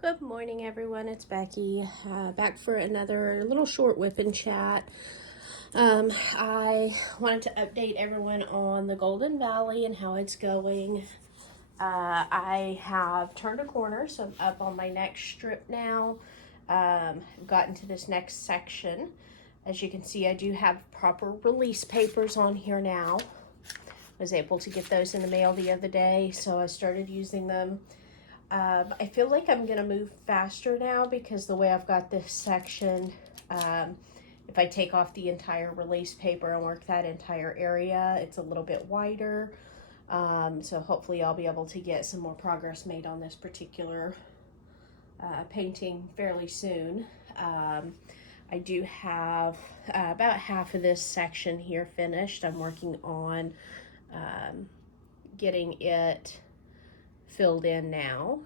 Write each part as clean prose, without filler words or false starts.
Good morning, everyone. It's Becky, back for another little short whip and chat. I wanted to update everyone on the Golden Valley and how it's going. I have turned a corner, so I'm up on my next strip now. Gotten to this next section. As you can see, I do have proper release papers on here now. Was able to get those in the mail the other day, so I started using them. I feel like I'm going to move faster now because the way I've got this section, if I take off the entire release paper and work that entire area, it's a little bit wider. So hopefully I'll be able to get some more progress made on this particular painting fairly soon. I do have about half of this section here finished. I'm working on getting it filled in now.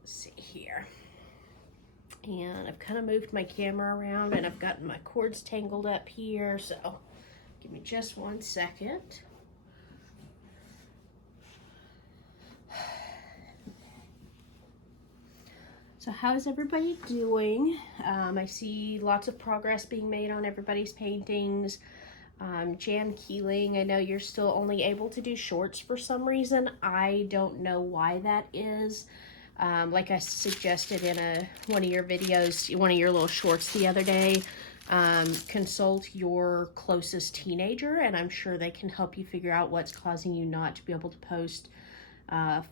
Let's see here. And I've kind of moved my camera around and I've gotten my cords tangled up here, so give me just 1 second. So how's everybody doing? I see lots of progress being made on everybody's paintings. Jan Keeling, I know you're still only able to do shorts for some reason. I don't know why that is. Like I suggested in one of your videos, one of your little shorts the other day, consult your closest teenager and I'm sure they can help you figure out what's causing you not to be able to post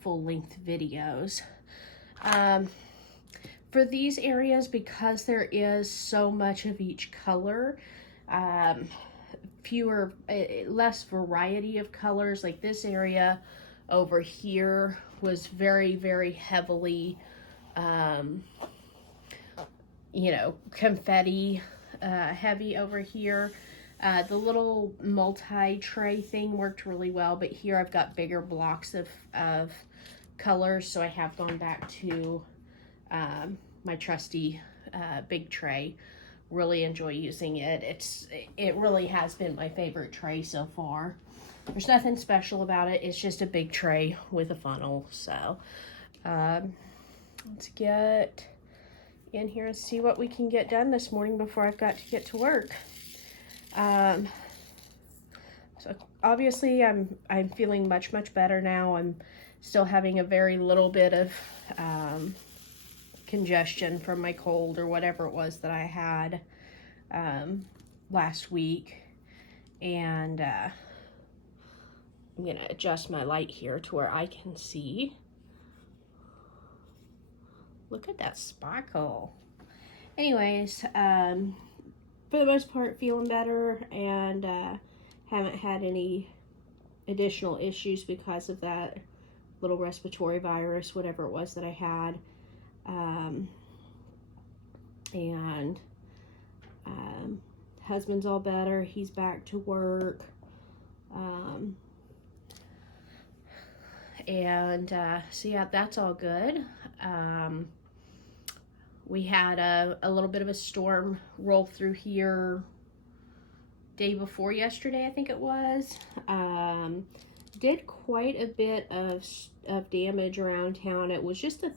full-length videos. For these areas, because there is so much of each color, less variety of colors, like this area over here was very, very heavily, confetti heavy over here. The little multi-tray thing worked really well, but here I've got bigger blocks of colors, so I have gone back to my trusty big tray. Really enjoy using it. It really has been my favorite tray so far. There's nothing special about it. It's just a big tray with a funnel. So let's get in here and see what we can get done this morning before I've got to get to work. So obviously I'm feeling much better now. I'm still having a very little bit of congestion from my cold or whatever it was that I had last week, and I'm gonna adjust my light here to where I can see. Look at that sparkle. Anyways, for the most part feeling better, and haven't had any additional issues because of that little respiratory virus, whatever it was that I had. Husband's all better. He's back to work. So yeah, that's all good. We had a little bit of a storm roll through here day before yesterday, I think it was. Did quite a bit of damage around town. It was just a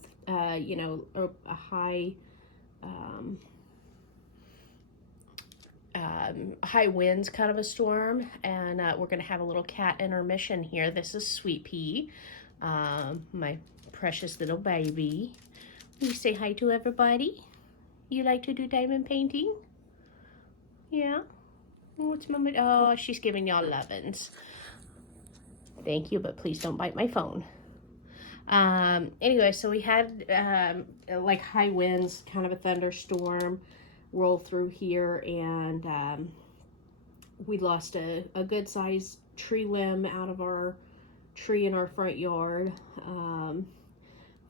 high winds kind of a storm, and we're gonna have a little cat intermission here. This is Sweet Pea, my precious little baby. Will you say hi to everybody? You like to do diamond painting? Yeah. What's Mama? Oh, she's giving y'all lovin's. Thank you, but please don't bite my phone. Anyway, so we had like high winds, kind of a thunderstorm roll through here, and we lost a good sized tree limb out of our tree in our front yard.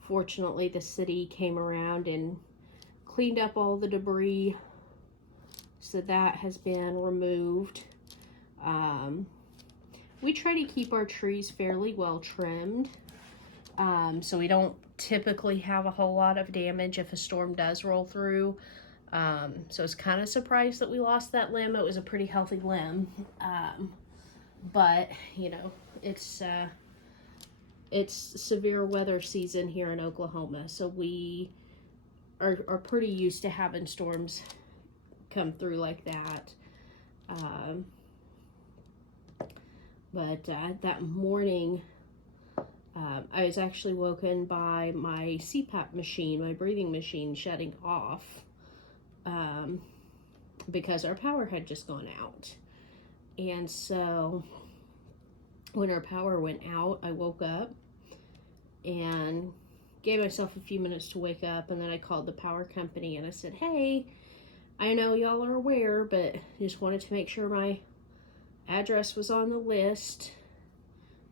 Fortunately, the city came around and cleaned up all the debris, so that has been removed. We try to keep our trees fairly well trimmed, so we don't typically have a whole lot of damage if a storm does roll through. So I was kind of surprised that we lost that limb. It was a pretty healthy limb, but you know, it's it's severe weather season here in Oklahoma, so we are pretty used to having storms come through like that. But that morning, I was actually woken by my CPAP machine, my breathing machine, shutting off because our power had just gone out. And so when our power went out, I woke up and gave myself a few minutes to wake up, and then I called the power company and I said, hey, I know y'all are aware, but just wanted to make sure my address was on the list,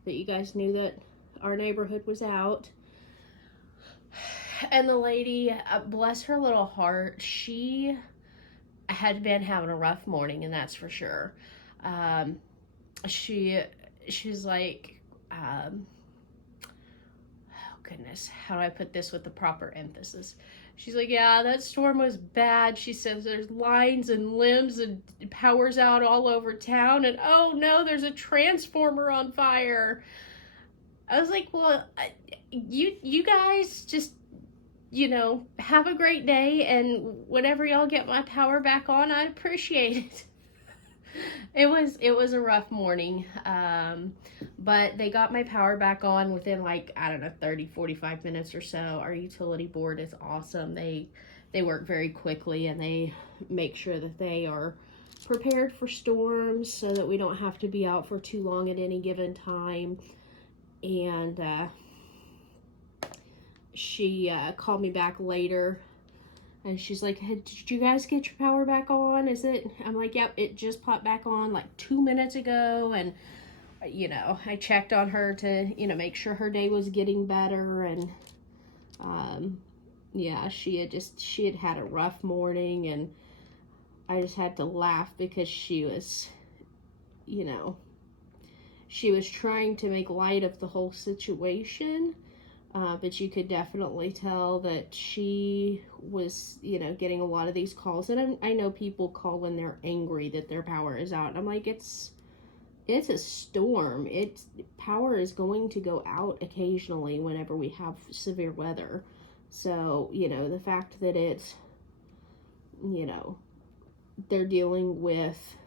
that you guys knew that our neighborhood was out. And the lady, bless her little heart, she had been having a rough morning, and that's for sure. She's like, oh goodness, how do I put this with the proper emphasis? She's like, yeah, that storm was bad. She says there's lines and limbs and power's out all over town, and oh no, there's a transformer on fire. I was like, well, you guys just, you know, have a great day, and whenever y'all get my power back on, I'd appreciate it. It was a rough morning, but they got my power back on within, like, I don't know, 30-45 minutes or so. Our utility board is awesome. They work very quickly, and they make sure that they are prepared for storms so that we don't have to be out for too long at any given time. And she called me back later, and she's like, hey, did you guys get your power back on? Is it? I'm like, yep, it just popped back on like 2 minutes ago. And, you know, I checked on her to, you know, make sure her day was getting better. And, yeah, she had had a rough morning, and I just had to laugh because she was, you know, she was trying to make light of the whole situation. But you could definitely tell that she was, you know, getting a lot of these calls. And I know people call when they're angry that their power is out. I'm like, it's a storm. Power is going to go out occasionally whenever we have severe weather. So, you know, the fact that it's, you know, they're dealing with,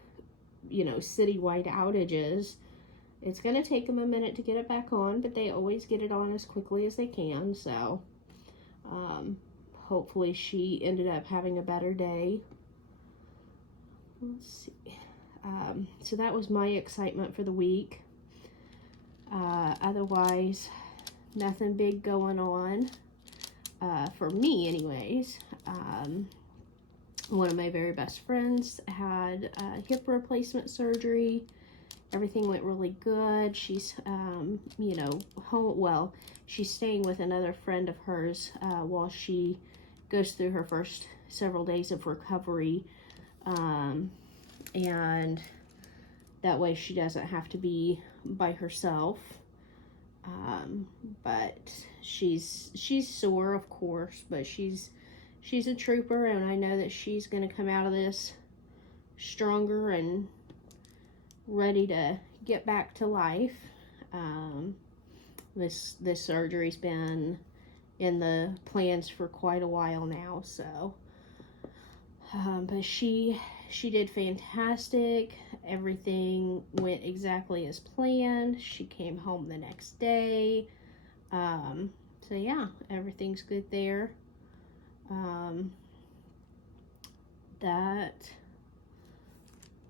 you know, citywide outages, it's going to take them a minute to get it back on, but they always get it on as quickly as they can. So, hopefully she ended up having a better day. Let's see. So that was my excitement for the week. Otherwise, nothing big going on, for me anyways. One of my very best friends had hip replacement surgery. Everything went really good. She's, you know, home. Well, she's staying with another friend of hers while she goes through her first several days of recovery. And that way she doesn't have to be by herself. But she's sore, of course, but she's a trooper, and I know that she's going to come out of this stronger and ready to get back to life. This surgery's been in the plans for quite a while now, so but she did fantastic. Everything went exactly as planned. She came home the next day. So yeah, everything's good there. Let's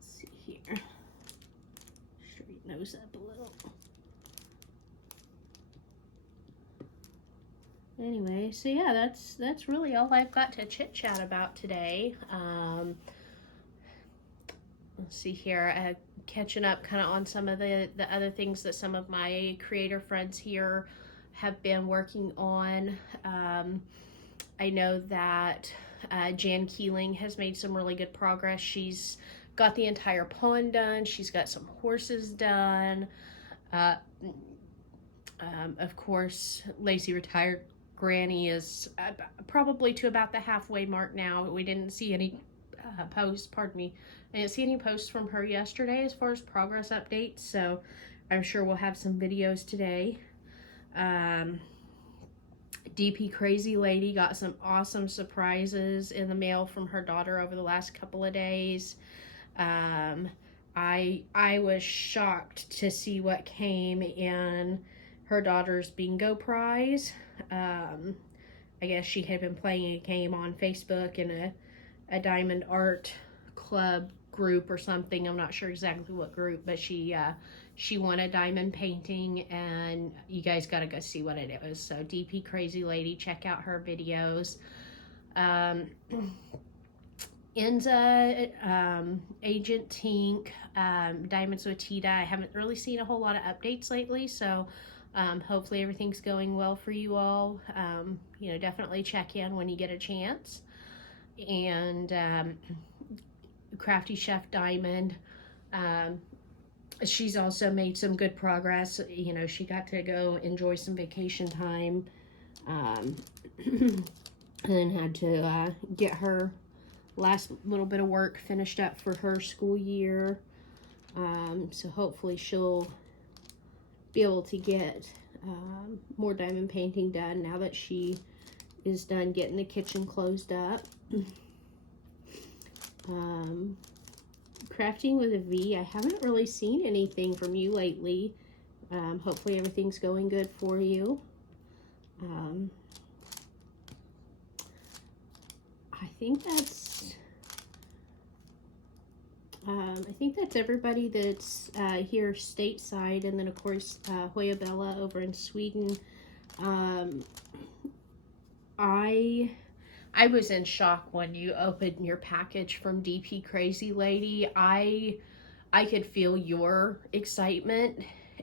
see here. Nose up a little. Anyway, so yeah, that's really all I've got to chit chat about today. Let's see here, catching up kind of on some of the other things that some of my creator friends here have been working on. I know that Jan Keeling has made some really good progress. She's got the entire pond done. She's got some horses done. Of course, Lacey Retired Granny is probably to about the halfway mark now. We didn't see any posts, pardon me. I didn't see any posts from her yesterday as far as progress updates, so I'm sure we'll have some videos today. DP Crazy Lady got some awesome surprises in the mail from her daughter over the last couple of days. I was shocked to see what came in her daughter's bingo prize. I guess she had been playing a game on Facebook in a Diamond Art Club group or something. I'm not sure exactly what group, but she won a diamond painting, and you guys got to go see what it is. So DP Crazy Lady, check out her videos. Enza, Agent Tink, Diamonds with Tita. I haven't really seen a whole lot of updates lately, so hopefully everything's going well for you all. You know, definitely check in when you get a chance. And Crafty Chef Diamond, she's also made some good progress. You know, she got to go enjoy some vacation time, and then had to get her last little bit of work finished up for her school year. So hopefully she'll be able to get more diamond painting done now that she is done getting the kitchen closed up. Crafting with a V, I haven't really seen anything from you lately. Hopefully everything's going good for you. I think that's everybody that's here stateside, and then of course Hoya Bella over in Sweden. I was in shock when you opened your package from DP Crazy Lady. I could feel your excitement,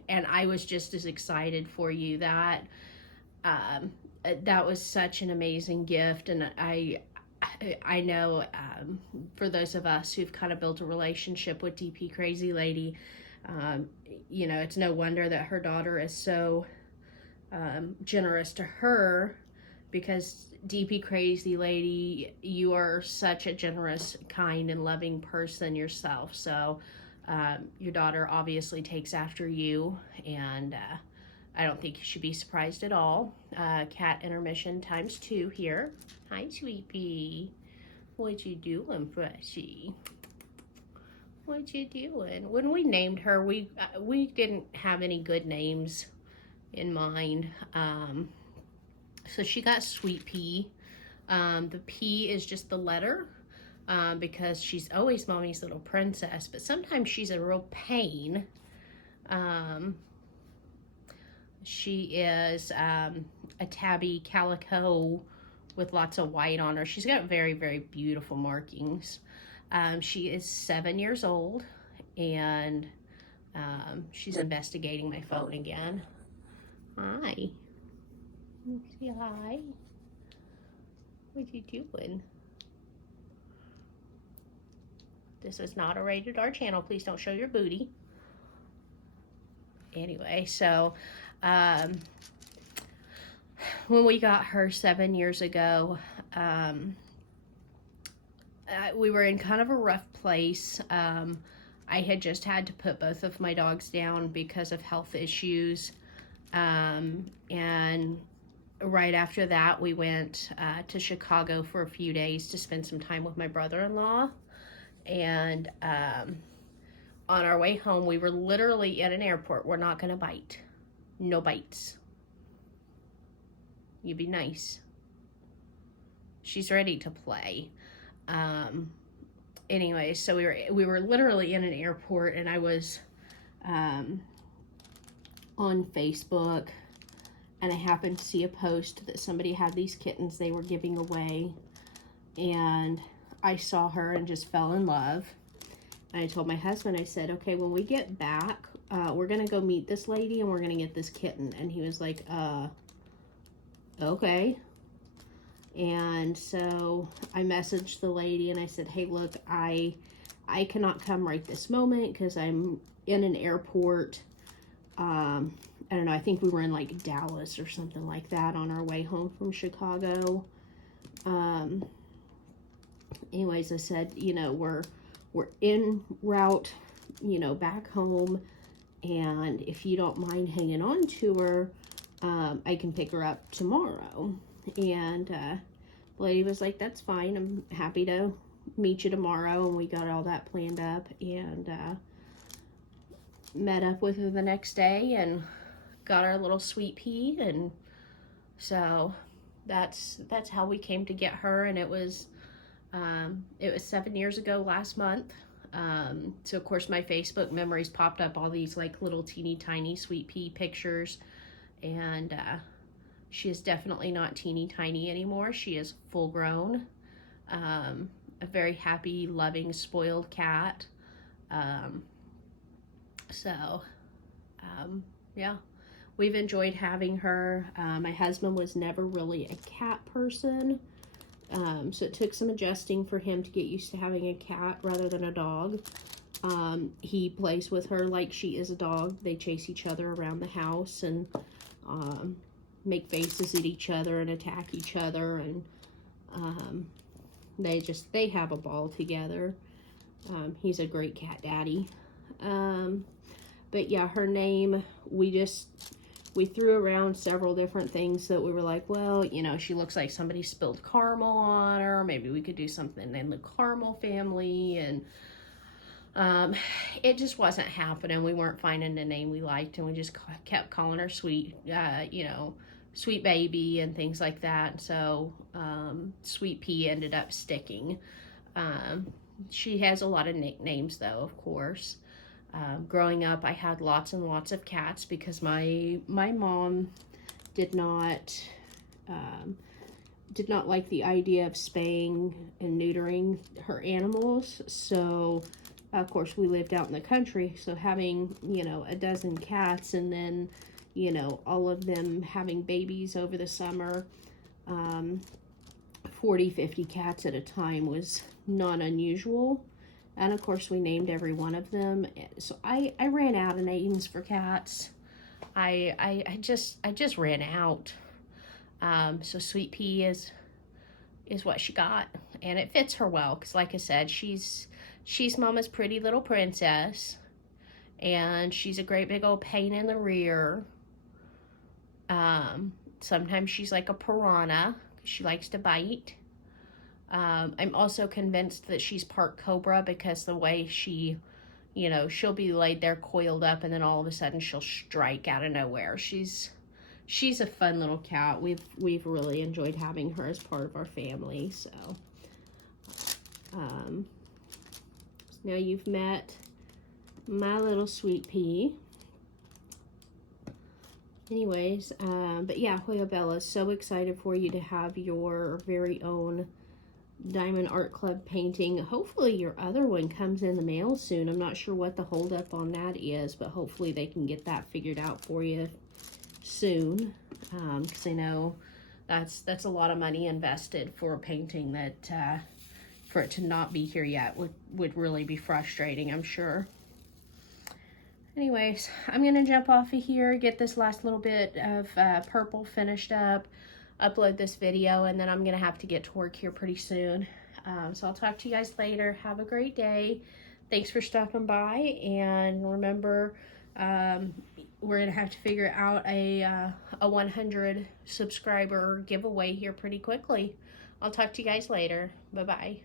and I was just as excited for you. That was such an amazing gift, and I know for those of us who've kind of built a relationship with DP Crazy Lady, you know, it's no wonder that her daughter is so generous to her, because DP Crazy Lady, you are such a generous, kind, and loving person yourself. So your daughter obviously takes after you, and I don't think you should be surprised at all. Cat intermission ×2 here. Hi, sweetie. What you doing, Freshy? What you doing? When we named her, we didn't have any good names in mind. So she got Sweet Pea. The P is just the letter, because she's always Mommy's little princess, but sometimes she's a real pain. She is a tabby calico with lots of white on her. She's got very, very beautiful markings. She is 7 years old, and she's investigating my phone again. Hi. Say hi. What you doing? This is not a rated R channel. Please don't show your booty. Anyway, so when we got her 7 years ago, we were in kind of a rough place. I had just had to put both of my dogs down because of health issues. And right after that, we went to Chicago for a few days to spend some time with my brother-in-law. And on our way home, we were literally at an airport. We're not going to bite. No bites. You be nice. She's ready to play. Anyway, so we were literally in an airport, and I was on Facebook, and I happened to see a post that somebody had these kittens they were giving away, and I saw her and just fell in love. And I told my husband, I said, okay, when we get back, we're gonna go meet this lady and we're gonna get this kitten. And he was like, okay. And so I messaged the lady and I said, hey, look, I cannot come right this moment because I'm in an airport. I don't know, I think we were in like Dallas or something like that on our way home from Chicago. Anyways, I said, you know, we're en route, you know, back home, and if you don't mind hanging on to her, I can pick her up tomorrow. And the lady was like, that's fine. I'm happy to meet you tomorrow. And we got all that planned up, and met up with her the next day and got our little sweet pea. And so that's how we came to get her. And it was 7 years ago last month. So of course my Facebook memories popped up all these like little teeny tiny sweet pea pictures, and she is definitely not teeny tiny anymore. She is full grown, a very happy, loving, spoiled cat. Yeah, we've enjoyed having her. My husband was never really a cat person. So it took some adjusting for him to get used to having a cat rather than a dog. He plays with her like she is a dog. They chase each other around the house and make faces at each other and attack each other. And they have a ball together. He's a great cat daddy. But yeah, her name, we threw around several different things that we were like, well, you know, she looks like somebody spilled caramel on her. Maybe we could do something in the caramel family. And it just wasn't happening. We weren't finding a name we liked, and we just kept calling her Sweet, Sweet Baby and things like that. So Sweet Pea ended up sticking. She has a lot of nicknames, though, of course. Growing up, I had lots and lots of cats because my mom did not like the idea of spaying and neutering her animals. So, of course, we lived out in the country. So having, you know, a dozen cats, and then, you know, all of them having babies over the summer, 40, 50 cats at a time was not unusual. And of course we named every one of them. So I ran out of names for cats. I just ran out. So Sweet Pea is what she got, and it fits her well, because like I said, she's Mama's pretty little princess, and she's a great big old pain in the rear. Sometimes she's like a piranha, 'cause she likes to bite. I'm also convinced that she's part cobra, because the way she, you know, she'll be laid there coiled up, and then all of a sudden she'll strike out of nowhere. She's a fun little cat. We've really enjoyed having her as part of our family. So, now you've met my little Sweet Pea. Anyways, but yeah, Hoya Bella, so excited for you to have your very own Diamond Art Club painting. Hopefully your other one comes in the mail soon. I'm not sure what the holdup on that is, but hopefully they can get that figured out for you soon, because I know that's a lot of money invested for a painting that for it to not be here yet would really be frustrating, I'm sure. Anyways, I'm gonna jump off of here, get this last little bit of purple finished up, upload this video, and then I'm gonna have to get to work here pretty soon. So I'll talk to you guys later. Have a great day. Thanks for stopping by, and remember, we're gonna have to figure out a 100 subscriber giveaway here pretty quickly. I'll talk to you guys later. Bye bye.